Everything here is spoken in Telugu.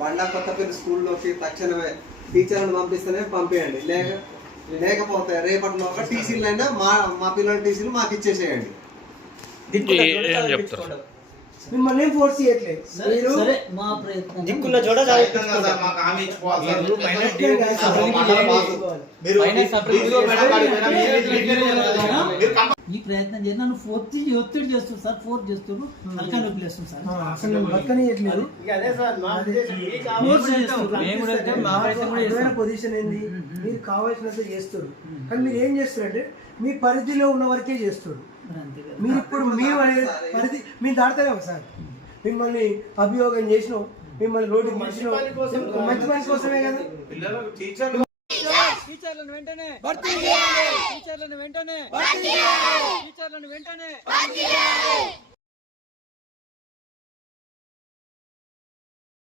బండా కొత్తపల్లి స్కూల్లోకి తక్షణమే టీచర్లను పంపిస్తేనే పంపేయండి, లేకపోతే రేపటిలో టీసీలైనా మా పిల్లల టీసీలు మాకు ఇచ్చేసేయండి. మిమ్మల్ని ఫోర్స్ చేయట్లేదు, దిక్కున్న చోట ఈ ప్రయత్నం చేసి నన్ను ఒత్తిడి చేస్తుంది సార్, ఫోర్స్ చేస్తున్నారు, తలకాయ నొప్పి లేస్తుంది సార్. పొజిషన్ ఏంది, మీరు కావాల్సినంత చేస్తారు, కానీ మీరు ఏం చేస్తారంటే మీ పరిధిలో ఉన్న వరకే చేస్తారు. మీరు ఇప్పుడు మీరు పరిధి మీరు దాడతారే ఒకసారి, మిమ్మల్ని అభియోగం చేసినాం, మిమ్మల్ని రోడ్డు మార్చినాం, మంచి పని కోసమే కదా. టీచర్లను వెంటనే భర్తీ చేయాలి, టీచర్లను వెంటనే భర్తీ చేయాలి, టీచర్లను వెంటనే భర్తీ చేయాలి.